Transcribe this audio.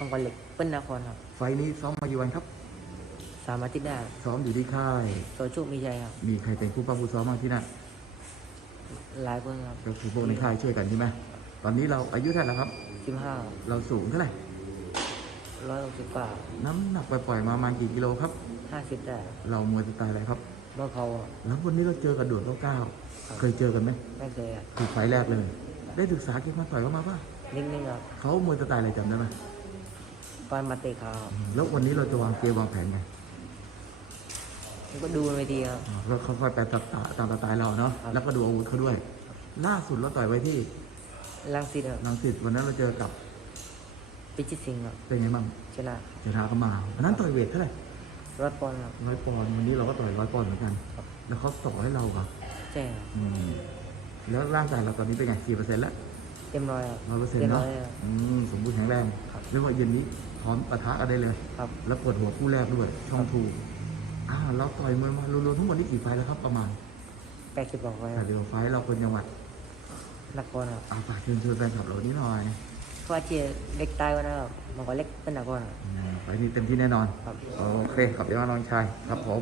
มังกรเหล็กเปิ้ลนครครับ ไฟล์นี้ซ้อมมากี่วันครับ สามอาทิตย์ได้ครับซ้อมอยู่ที่ค่าย โซโชคมีชัยครับ มีใครเป็นผู้ป้องผู้ซ้อมบ้างที่นั่นหลายคนครับก็คือพวกในค่ายช่วยกันใช่ไหมตอนนี้เราอายุเท่าไหร่แล้วครับ สิบห้าเราสูงเท่าไหร่ ร้อยหกสิบกว่าน้ำหนักปล่อยๆมาประมาณกี่กิโลครับ ห้าสิบได้เรามวยสไตล์อะไรครับเมื่อเขาอะแล้ววันนี้เราเจอกับด่วนเก้าเคยเจอกันไหมไม่เคยอะคือไฟล์แรกเลย ได้ศึกษาเกี่ยวกับต่อยเขามาป่ะนิดนึงครับเขามวยสไตล์อะไรจำได้ไหม ตอนมาเตะเขาครับแล้ววันนี้เราจะวางเกมวางแผนไงผมก็ดูไปทีครับอ่าก็ค่อยๆไปตามตามสไตล์เราเนาะครับแล้วก็ดูอาวุธเขาด้วย ล่าสุดเราต่อยไว้ที่ลังสิตครับลังสิตวันนั้นเราเจอกับพิจิตรสิงห์ครับเป็นไงบ้างชนะชนะเขามาวันนั้นต่อยเวทเท่าไหร่ร้อยปอนด์ครับร้อยปอนด์วันนี้เราก็ต่อยร้อยปอนด์เหมือนกันครับแล้วเขาต่อให้เราครับใช่ครับอืมแล้วร่างกายเราตอนนี้เป็นไงกี่เปอร์เซ็นต์แล้ว เต็มร้อยครับร้อยเปอร์เซ็นต์เต็มร้เนาะอยครับ อืมสมบูรณ์แข็งแรงครับแล้วว่าเย็นนี้พร้อมปะทะกันได้เลย ครับ แล้วปวดหัวคู่แรกด้วย ช่องทูอ่าเราต่อยมวยมารวมๆทั้งหมดนี่กี่ไฟล์แล้วครับประมาณแปดสิบกว่าไฟคแต่รับเดียวไฟล์เราคนจังหวัดนครครับอาฝากเชิญชวนแฟนคลับเรานี้หน่อยเพราะว่าที่เล็กตายวันนะครับมังกรเล็กเปิ้ลนครครับอืมไฟล์นี้เต็มที่แน่นอน ครับ โอเคขอบคุณมากน้องชายครับผม